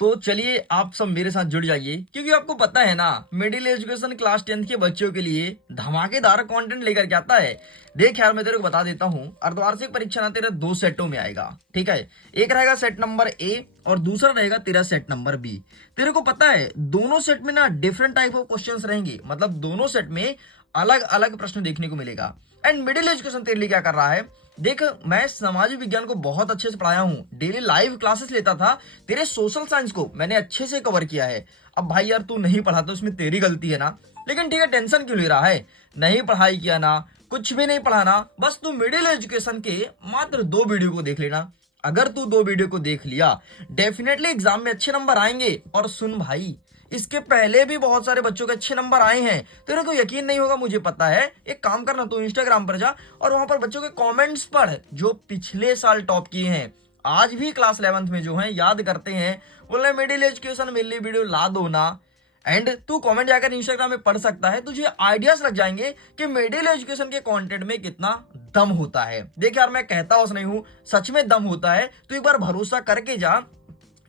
तो चलिए आप सब मेरे साथ जुड़ जाइए, क्योंकि आपको पता है ना, मिडिल एजुकेशन क्लास 10th के बच्चों के लिए धमाकेदार कंटेंट लेकर के आता है। देख यार, मैं तेरे को बता देता हूँ, अर्धवार्षिक परीक्षा ना तेरे दो सेटों में आएगा। ठीक है, एक रहेगा सेट नंबर ए और दूसरा रहेगा तेरा सेट नंबर बी। तेरे को पता है दोनों सेट में ना डिफरेंट टाइप ऑफ क्वेश्चंस रहेंगे, मतलब दोनों सेट में अलग अलग प्रश्न देखने को मिलेगा। एंड मिडिल एजुकेशन तेरे लिए क्या कर रहा है, देख, मैं सामाजिक विज्ञान को बहुत अच्छे से पढ़ाया हूँ, डेली लाइव क्लासेस लेता था। तेरे सोशल साइंस को मैंने अच्छे से कवर किया है। अब भाई यार, तू नहीं पढ़ा तो इसमें तेरी गलती है ना, लेकिन ठीक है, टेंशन क्यों ले रहा है। नहीं पढ़ाई किया ना, कुछ भी नहीं पढ़ाना, बस तू मिडिल एजुकेशन के मात्र 2 वीडियो को देख लेना। अगर तू 2 वीडियो को देख लिया, डेफिनेटली एग्जाम में अच्छे नंबर आएंगे। और सुन भाई, इसके पहले भी बहुत सारे बच्चों के अच्छे नंबर आए हैं, तेरे को यकीन नहीं होगा, मुझे पता है। एक काम करना, तू इंस्टाग्राम पर जा और वहां पर बच्चों के कमेंट्स पढ़ जो पिछले साल टॉप किए हैं, आज भी क्लास 11th में जो हैं याद करते हैं, बोले मिडिल एजुकेशन मिली वीडियो ला दो ना। एंड तू कमेंट जाकर इंस्टाग्राम में पढ़ सकता है, तुझे आइडियाज लग जाएंगे कि मिडिल एजुकेशन के कंटेंट में कितना दम होता है। देख यार, मैं कहता हूं नहीं हूं, सच में दम होता है। तू एक बार भरोसा करके जा,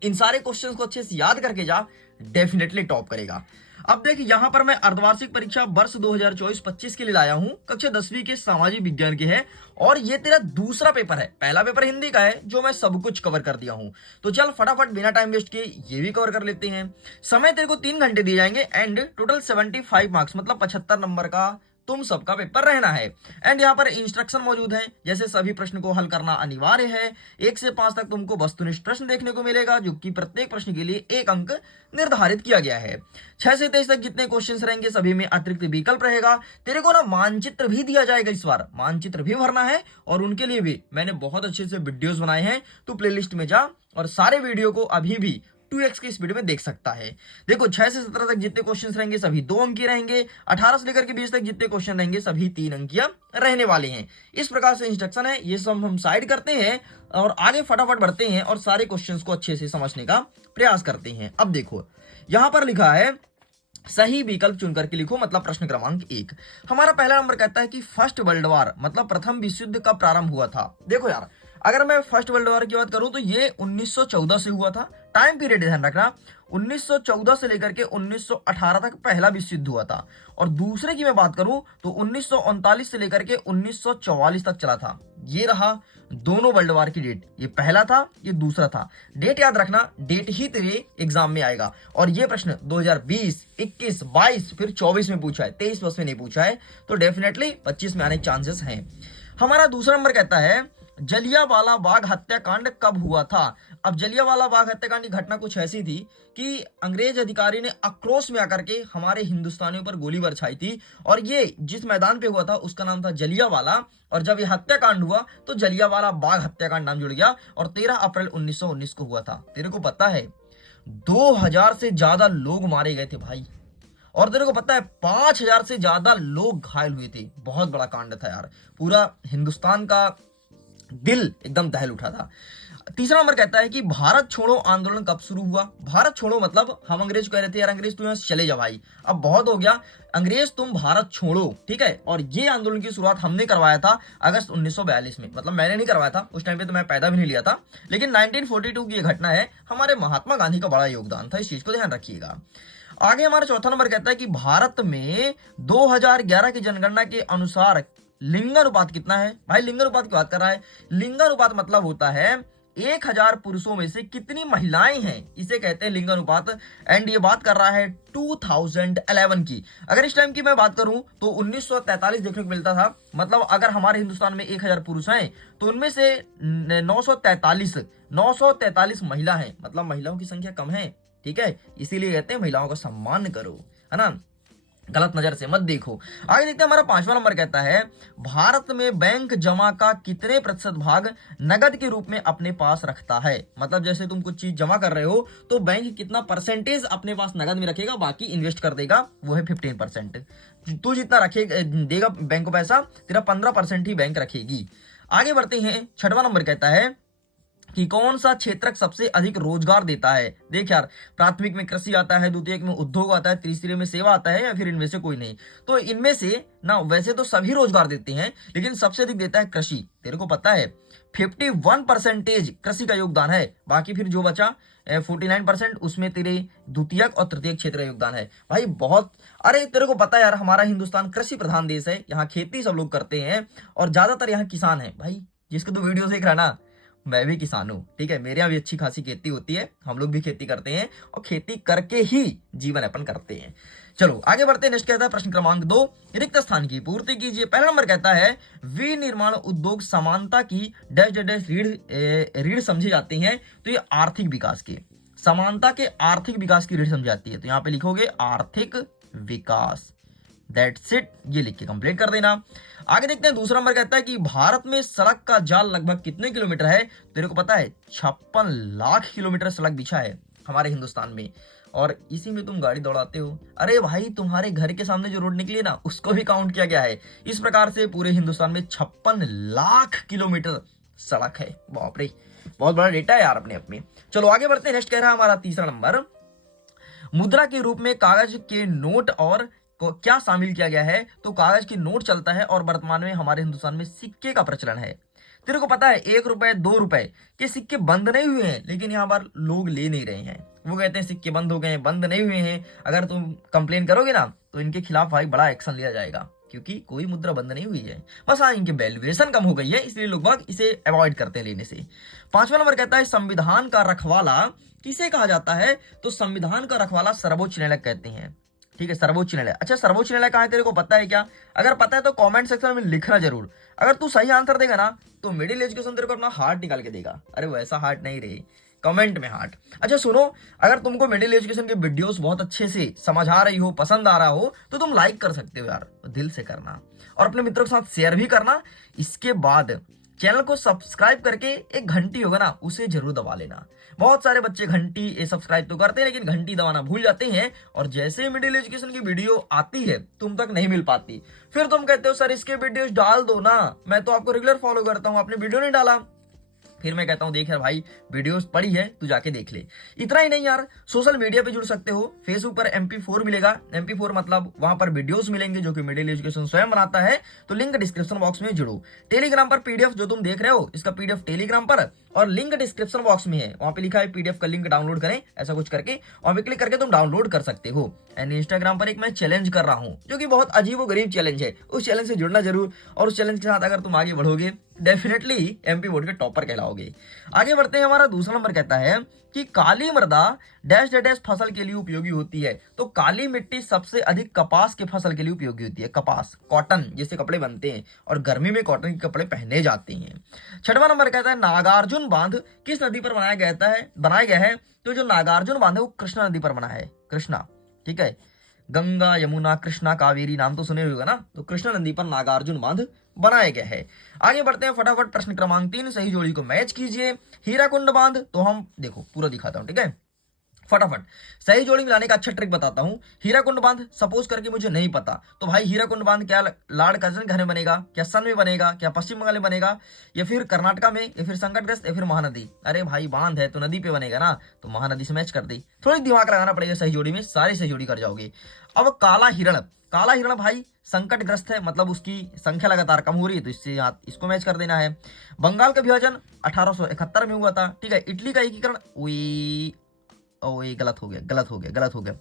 इन सारे क्वेश्चंस को अच्छे से याद करके जा, डेफिनेटली टॉप करेगा। अब देख, यहां पर मैं अर्धवार्षिक परीक्षा वर्ष 2024-25 के लिए लाया हूं, कक्षा 10वीं के सामाजिक विज्ञान के है। और ये तेरा दूसरा पेपर है, पहला पेपर हिंदी का है जो मैं सब कुछ कवर कर दिया हूं। तो चल फटाफट बिना टाइम वेस्ट किए ये भी कवर कर लेते हैं। समय तेरे को 3 घंटे दिए जाएंगे एंड टोटल 75 मार्क्स, मतलब 75 नंबर का तुम सबका पेपर रहना है। एंड यहाँ पर इंस्ट्रक्शन मौजूद है, जैसे सभी प्रश्न को हल करना अनिवार्य है। 1 से 5 तक तुमको वस्तुनिष्ठ प्रश्न देखने को मिलेगा, जो कि प्रत्येक प्रश्न के लिए 1 अंक निर्धारित किया गया है। 6 से 23 तक जितने क्वेश्चंस रहेंगे सभी में अतिरिक्त विकल्प रहेगा। तेरे को ना मानचित्र भी दिया जाएगा, इस बार मानचित्र भी भरना है, और उनके लिए भी मैंने बहुत अच्छे से वीडियोस बनाए हैं। तू प्लेलिस्ट में जा और सारे वीडियो को अभी भी 2x की स्पीड में देख सकता है। देखो, 6 से 17 तक जितने क्वेश्चंस रहेंगे सभी 2 अंक के रहेंगे। 18 से लेकर के 20 तक जितने क्वेश्चन रहेंगे सभी 3 अंकीय रहने वाले हैं। इस प्रकार से इंस्ट्रक्शन है, ये सब हम साइड करते हैं और आगे फटाफट बढ़ते हैं और सारे क्वेश्चंस को अच्छे से समझने का प्रयास करते हैं। अब देखो, यहां पर लिखा है सही विकल्प चुन करके लिखो, मतलब प्रश्न क्रमांक 1। हमारा पहला नंबर कहता है कि फर्स्ट वर्ल्ड वॉर, मतलब प्रथम विश्व युद्ध कब प्रारंभ हुआ था। देखो यार, अगर मैं फर्स्ट वर्ल्ड वॉर की बात करूं तो ये 1914 से हुआ था। टाइम पीरियड ध्यान रखना, 1914 से लेकर के 1918 तक पहला विश्व युद्ध हुआ था। और दूसरे की मैं बात करूं तो 1939 से लेकर के 1944 तक चला था। ये रहा दोनों वर्ल्ड वॉर की डेट, ये पहला था, ये दूसरा था। डेट याद रखना, डेट ही तेरे एग्जाम में आएगा। और ये प्रश्न 2020, 21, 22 फिर 24 में पूछा है, 23 बस में नहीं पूछा है, तो डेफिनेटली 25 में आने के चांसेस हैं। हमारा दूसरा नंबर कहता है जलियांवाला बाग हत्याकांड कब हुआ था। अब जलियांवाला बाग हत्याकांड की घटना कुछ ऐसी थी कि अंग्रेज अधिकारी ने आक्रोश में आकर के हमारे हिंदुस्तानियों पर गोली बरसाई थी, और ये जिस मैदान पे हुआ था उसका नाम था जलियांवाला। और जब ये हत्याकांड हुआ तो जलियांवाला बाग हत्याकांड नाम जुड़ गया, और 13 अप्रैल 1919 को हुआ था। तेरे को पता है 2000 से ज्यादा लोग मारे गए थे भाई, और तेरे को पता है 5000 से ज्यादा लोग घायल हुए थे। बहुत बड़ा कांड था यार, पूरा हिंदुस्तान का दिल एकदम दहल उठा था। तीसरा नंबर कहता है कि भारत छोड़ो आंदोलन कब शुरू हुआ। भारत छोड़ो मतलब हम अंग्रेज कह रहे थे यार अंग्रेज तुम यहाँ से चले जा भाई, अब बहुत हो गया, अंग्रेज तुम भारत छोड़ो, ठीक है। और ये आंदोलन की शुरुआत हमने करवाया था अगस्त 1942 में, मतलब मैंने नहीं करवाया था, उस टाइम पे तो मैं पैदा भी नहीं लिया था, लेकिन 1942 की ये घटना है। हमारे महात्मा गांधी का बड़ा योगदान था, इस चीज को ध्यान रखिएगा। आगे हमारा चौथा नंबर कहता है कि भारत में 2011 की जनगणना के अनुसार लिंगानुपात कितना है। भाई लिंगानुपात की बात कर रहा है, लिंगानुपात मतलब होता है 1000 पुरुषों में से कितनी महिलाएं हैं, इसे कहते हैं लिंगानुपात। एंड ये बात कर रहा है 2011 की। अगर इस टाइम की मैं बात करूं तो 1943 देखने को मिलता था, मतलब अगर हमारे हिंदुस्तान में 1000 पुरुष हैं तो उनमें से 943 महिला हैं, मतलब महिलाओं की संख्या कम है, ठीक है। इसीलिए कहते हैं महिलाओं का सम्मान करो, है ना, गलत नजर से मत देखो। आगे देखते हैं, हमारा 5वां नंबर कहता है भारत में बैंक जमा का कितने प्रतिशत भाग नगद के रूप में अपने पास रखता है। मतलब जैसे तुम कुछ चीज जमा कर रहे हो तो बैंक कितना परसेंटेज अपने पास नगद में रखेगा, बाकी इन्वेस्ट कर देगा, वो है 15%। तू जितना रखेगा देगा बैंक को पैसा, तेरा 15% ही बैंक रखेगी। आगे बढ़ते हैं, 6वां नंबर कहता है कि कौन सा क्षेत्रक सबसे अधिक रोजगार देता है। देख यार, प्राथमिक में कृषि आता है, द्वितीयक में उद्योग आता है, तीसरे में सेवा आता है, या फिर इनमें से कोई नहीं। तो इनमें से ना वैसे तो सभी रोजगार देते हैं, लेकिन सबसे अधिक देता है कृषि। तेरे को पता है 51% कृषि का योगदान है, बाकी फिर जो बचा 49% उसमें तेरे द्वितीयक और तृतीयक क्षेत्र का योगदान है। भाई बहुत, अरे तेरे को पता है यार हमारा हिंदुस्तान कृषि प्रधान देश है, यहाँ खेती सब लोग करते हैं और ज्यादातर यहाँ किसान है। भाई जिसको तू वीडियो देख रहा है ना, मैं भी किसान हूँ, ठीक है, मेरे यहाँ भी अच्छी खासी खेती होती है, हम लोग भी खेती करते हैं और खेती करके ही जीवन यापन करते हैं। चलो आगे बढ़ते हैं। नेक्स्ट कहता है प्रश्न क्रमांक 2, रिक्त स्थान की पूर्ति कीजिए। पहला नंबर कहता है विनिर्माण उद्योग समानता की डैश डैश डैश रीढ़ समझी जाती हैं, तो ये आर्थिक विकास के, समानता के आर्थिक विकास की रीढ़ समझी जाती है, तो यहाँ पे लिखोगे आर्थिक विकास, दैट्स इट, ये लिख के कंप्लीट कर देना। आगे देखते हैं दूसरा नंबर कहता है कि भारत में सड़क का जाल लगभग कितने किलोमीटर है। तेरे को पता है 56 लाख किलोमीटर सड़क बिछा है हमारे हिंदुस्तान में, और इसी में तुम गाड़ी दौड़ाते हो। अरे भाई तुम्हारे घर के सामने जो रोड निकली है ना, उसको भी काउंट किया गया है। इस प्रकार से पूरे हिंदुस्तान में 56 लाख किलोमीटर सड़क है। बाप रे, बहुत बड़ा डेटा है यार अपने अपने। चलो आगे बढ़ते हैं। नेक्स्ट कह रहा है हमारा तीसरा नंबर, मुद्रा के रूप में कागज के नोट और को क्या शामिल किया गया है। तो कागज की नोट चलता है और वर्तमान में हमारे हिंदुस्तान में सिक्के का प्रचलन है। तेरे को पता है 1 रुपए 2 रुपए के सिक्के बंद नहीं हुए हैं, लेकिन यहाँ पर लोग ले नहीं रहे हैं। वो कहते हैं सिक्के बंद हो गए हैं, बंद नहीं हुए हैं। अगर तुम कंप्लेन करोगे ना तो इनके खिलाफ भाई बड़ा एक्शन लिया जाएगा, क्योंकि कोई मुद्रा बंद नहीं हुई है, बस हाँ इनकी वैल्यूएशन कम हो गई है, इसलिए लोग बाग इसे अवॉइड करते हैं लेने से। पांचवा नंबर कहता है संविधान का रखवाला किसे कहा जाता है। तो संविधान का रखवाला सर्वोच्च न्यायालय कहते हैं, ठीक है, सर्वोच्च न्यायालय। अच्छा सर्वोच्च न्यायालय कहाँ है तेरे को पता है क्या? अगर पता है तो कमेंट सेक्शन में लिखना जरूर। अगर तू सही आंसर देगा ना तो मिडिल एजुकेशन तेरे को अपना हार्ट निकाल के देगा। अरे वैसा हार्ट नहीं रही, कमेंट में हार्ट। अच्छा सुनो, अगर तुमको मिडिल एजुकेशन के वीडियोस बहुत अच्छे से समझ आ रही हो, पसंद आ रहा हो, तो तुम लाइक कर सकते हो यार, दिल से करना, और अपने मित्रों के साथ शेयर भी करना। इसके बाद चैनल को सब्सक्राइब करके एक घंटी होगा ना, उसे जरूर दबा लेना। बहुत सारे बच्चे घंटी सब्सक्राइब तो करते हैं लेकिन घंटी दबाना भूल जाते हैं, और जैसे मिडिल एजुकेशन की वीडियो आती है तुम तक नहीं मिल पाती। फिर तुम कहते हो सर इसके वीडियोस डाल दो ना, मैं तो आपको रेगुलर फॉलो करता हूँ, आपने वीडियो नहीं डाला। फिर मैं कहता हूं देख यार भाई वीडियोस पड़ी है, तू जाके देख ले। इतना ही नहीं यार, सोशल मीडिया पे जुड़ सकते हो। फेसबुक पर MP4 मिलेगा, MP4 मतलब वहां पर वीडियोस मिलेंगे जो कि मिडिल एजुकेशन स्वयं बनाता है, तो लिंक डिस्क्रिप्शन बॉक्स में जुड़ो। टेलीग्राम पर PDF जो तुम देख रहे हो, इसका PDF टेलीग्राम पर, और लिंक डिस्क्रिप्शन बॉक्स में है, वहां पे लिखा है PDF का लिंक डाउनलोड करें, ऐसा कुछ करके वहां पे क्लिक करके तुम डाउनलोड कर सकते हो। एंड इंस्टाग्राम पर एक मैं चैलेंज कर रहा हूँ जो कि बहुत अजीब और गरीब चैलेंज है, उस चैलेंज से जुड़ना जरूर, और उस चैलेंज के साथ अगर तुम आगे बढ़ोगे डेफिनेटली MP बोर्ड के टॉपर कहलाओगे। आगे बढ़ते हैं। हमारा दूसरा नंबर कहता है कि काली मृदा डैश डैश फसल के लिए उपयोगी होती है। तो काली मिट्टी सबसे अधिक कपास के फसल के लिए उपयोगी होती है। कपास, कॉटन जैसे कपड़े बनते हैं, और गर्मी में कॉटन के कपड़े पहने जाते हैं। छठवां नंबर कहता है नागार्जुन बांध किस नदी पर बनाया गया है। तो जो नागार्जुन बांध है वो कृष्णा नदी पर बना है, कृष्णा, ठीक है, गंगा यमुना कृष्णा कावेरी नाम तो सुने होगा ना, तो कृष्णा नदी पर नागार्जुन बांध बनाया गया है। आगे बढ़ते हैं फटाफट। प्रश्न क्रमांक 3, सही जोड़ी को मैच कीजिए। हीराकुंड बांध, तो हम देखो पूरा दिखाता हूं, ठीक है, फटाफट सही जोड़ी मिलाने का अच्छा ट्रिक बताता हूं। हीराकुंड बांध सपोज करके मुझे नहीं पता, तो भाई हीराकुंड बांध क्या लार्ड कर्जन घर में बनेगा, क्या सन में बनेगा, क्या पश्चिम बंगाल में बनेगा, या फिर कर्नाटका में, या फिर संकटग्रस्त, या फिर महानदी। अरे भाई बांध है तो नदी पे बनेगा ना, तो महानदी से मैच कर दी। थोड़ी दिमाग लगाना पड़ेगा सही जोड़ी में, सारी सही जोड़ी कर जाओगे। अब काला हिरण भाई संकटग्रस्त है, मतलब उसकी संख्या लगातार कम हो रही है, तो इससे इसको मैच कर देना है। बंगाल का विभाजन 1871 में हुआ था, ठीक है। इटली का एकीकरण, ये गलत हो गया।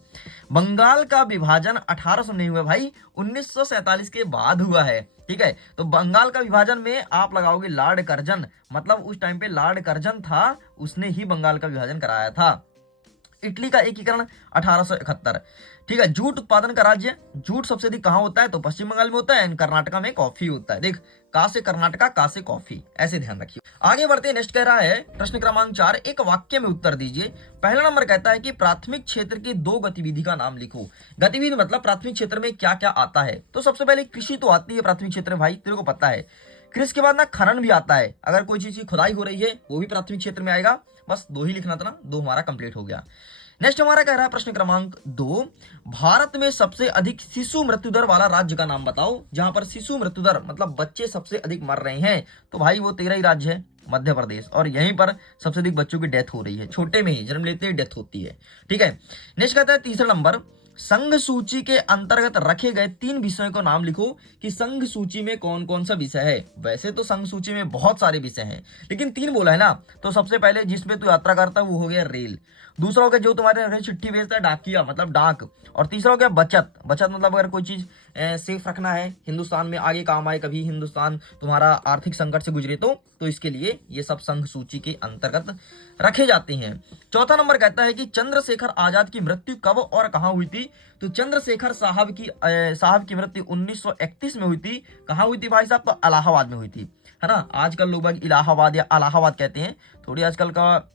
बंगाल का विभाजन 1800 नहीं हुआ भाई, 1947 के बाद हुआ है, ठीक है। तो बंगाल का विभाजन में आप लगाओगे लॉर्ड कर्जन, मतलब उस टाइम पे लॉर्ड कर्जन था, उसने ही बंगाल का विभाजन कराया था। इटली का एकीकरण 1871, ठीक है। जूट उत्पादन का राज्य, जूट सबसे अधिक कहां होता है, तो पश्चिम बंगाल में होता है, एंड कर्नाटका में कॉफी होता है। देख, का से कर्नाटका, का से कॉफी, ऐसे ध्यान रखिए। आगे बढ़ते हैं। नेक्स्ट कह रहा है प्रश्न क्रमांक 4, एक वाक्य में उत्तर दीजिए। पहला नंबर कहता है कि प्राथमिक क्षेत्र की 2 गतिविधि का नाम लिखो। गतिविधि मतलब प्राथमिक क्षेत्र में क्या क्या आता है। तो सबसे पहले कृषि तो आती है प्राथमिक क्षेत्र में, भाई तेरे को पता है। कृषि के बाद ना खनन भी आता है, अगर कोई चीज की खुदाई हो रही है वो भी प्राथमिक क्षेत्र में आएगा। बस 2 ही लिखना था ना, 2 हमारा कंप्लीट हो गया। नेक्स्ट हमारा कह रहा है प्रश्न क्रमांक 2, भारत में सबसे अधिक शिशु मृत्यु दर वाला राज्य का नाम बताओ। जहां पर शिशु मृत्यु दर मतलब बच्चे सबसे अधिक मर रहे हैं, तो भाई वो 13 ही राज्य है, मध्य प्रदेश, और यहीं पर सबसे अधिक बच्चों की डेथ हो रही है, छोटे में ही जन्म लेते ही डेथ होती है, ठीक है। नेक्स्ट कहता है तीसरा नंबर, संघ सूची के अंतर्गत रखे गए 3 विषयों को नाम लिखो कि संघ सूची में कौन कौन सा विषय है। वैसे तो संघ सूची में बहुत सारे विषय हैं, लेकिन 3 बोला है ना, तो सबसे पहले जिसमें तू यात्रा करता है वो हो गया रेल, दूसरा हो गया जो तुम्हारे घर चिट्ठी भेजता है डाकिया मतलब डाक, और तीसरा हो गया बचत। बचत मतलब अगर कोई चीज सेफ रखना है, हिंदुस्तान में आगे काम आए, कभी हिंदुस्तान तुम्हारा आर्थिक संकट से गुजरे तो इसके लिए ये सब संघ सूची के अंतर्गत रखे जाते हैं। चौथा नंबर कहता है कि चंद्रशेखर आजाद की मृत्यु कब और कहां हुई थी। तो चंद्रशेखर साहब की मृत्यु 1931 में हुई थी। कहां हुई थी भाई साहब? तो इलाहाबाद में हुई थी, है ना। आजकल लोग बाग इलाहाबाद या इलाहाबाद कहते हैं, थोड़ी आजकल का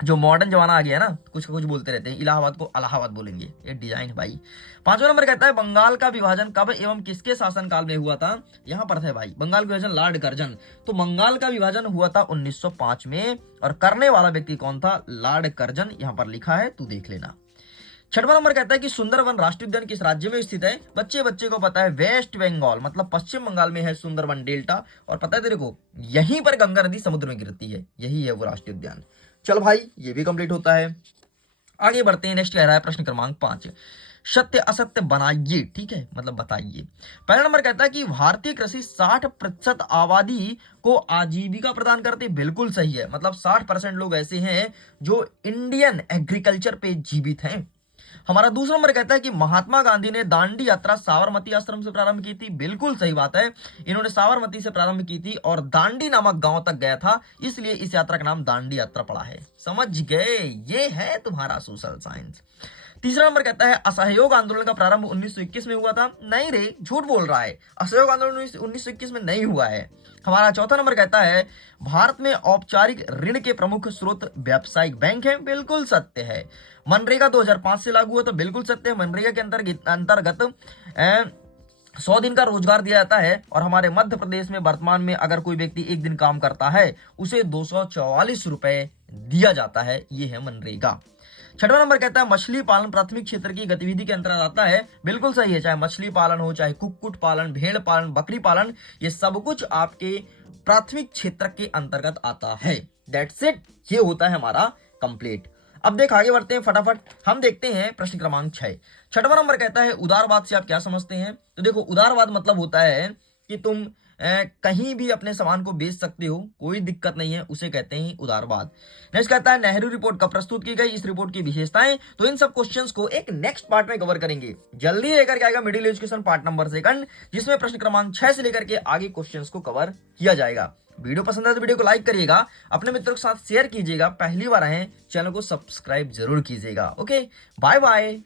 जो मॉडर्न जमाना आ गया है ना, कुछ का कुछ बोलते रहते हैं, इलाहाबाद को इलाहाबाद बोलेंगे, ये डिजाइन है भाई। पांचवा नंबर कहता है बंगाल का विभाजन कब एवं किसके शासनकाल में हुआ था। यहां पर था भाई बंगाल का विभाजन लॉर्ड कर्जन। तो बंगाल का विभाजन हुआ था 1905 में, और करने वाला व्यक्ति कौन था? Lord Curzon. यहां पर लिखा है, तू देख लेना। छठवां नंबर कहता है कि सुंदरवन राष्ट्रीय उद्यान किस राज्य में स्थित है। बच्चे को पता है, वेस्ट बंगाल मतलब पश्चिम बंगाल में है सुंदरवन डेल्टा। और पता है तेरे को, यहीं पर गंगा नदी समुद्र में गिरती है, यही है वो राष्ट्रीय उद्यान। चल भाई, ये भी कंप्लीट होता है। आगे बढ़ते हैं। नेक्स्ट कह रहा है प्रश्न क्रमांक 5, सत्य असत्य बनाइए, ठीक है, मतलब बताइए। पहला नंबर कहता है कि भारतीय कृषि 60% आबादी को आजीविका प्रदान करती। बिल्कुल सही है, मतलब 60% लोग ऐसे हैं जो इंडियन एग्रीकल्चर पे जीवित हैं। हमारा दूसरा नंबर कहता है कि महात्मा गांधी ने दांडी यात्रा साबरमती आश्रम से प्रारंभ की थी। बिल्कुल सही बात है, इन्होंने साबरमती से प्रारंभ की थी और दांडी नामक गांव तक गया था, इसलिए इस यात्रा का नाम दांडी यात्रा पड़ा है। समझ गए, ये है तुम्हारा सोशल साइंस। तीसरा नंबर कहता है असहयोग आंदोलन का प्रारंभ 1921 में हुआ था। नहीं रे, झूठ बोल रहा है, असहयोग आंदोलन 1921 में नहीं हुआ है। हमारा चौथा नंबर कहता है भारत में औपचारिक ऋण के प्रमुख स्रोत व्यावसायिक बैंक है। बिल्कुल सत्य है। मनरेगा 2005 से लागू हुआ, तो बिल्कुल सत्य है। मनरेगा के अंतर्गत 100 दिन का रोजगार दिया जाता है, और हमारे मध्य प्रदेश में वर्तमान में अगर कोई व्यक्ति एक दिन काम करता है उसे 244 रुपए दिया जाता है। ये है मनरेगा। छठवां नंबर कहता है मछली पालन प्राथमिक क्षेत्र की गतिविधि के अंतर्गत आता है। बिल्कुल सही है, चाहे मछली पालन हो, चाहे कुक्कुट पालन, भेड़ पालन, बकरी पालन, ये सब कुछ आपके प्राथमिक क्षेत्र के अंतर्गत आता है। दैट्स इट, ये होता है हमारा कंप्लीट। अब देख आगे बढ़ते हैं फटाफट, हम देखते हैं प्रश्न क्रमांक 6। छठवां नंबर कहता है उदारवाद से आप क्या समझते हैं। तो देखो, उदारवाद मतलब होता है कि तुम कहीं भी अपने सामान को बेच सकते हो, कोई दिक्कत नहीं है, उसे कहते हैं उदारवाद। नेक्स्ट कहता है नेहरू रिपोर्ट कब प्रस्तुत की गई, इस रिपोर्ट की विशेषताएं। तो इन सब क्वेश्चंस को एक नेक्स्ट पार्ट में कवर करेंगे। जल्दी लेकर के आएगा मिडिल एजुकेशन पार्ट नंबर 2, जिसमें प्रश्न क्रमांक 6 से लेकर के आगे क्वेश्चंस को कवर किया जाएगा। वीडियो पसंद है तो वीडियो को लाइक करिएगा, अपने मित्रों के साथ शेयर कीजिएगा, पहली बार आए चैनल को सब्सक्राइब जरूर कीजिएगा। Okay, bye bye.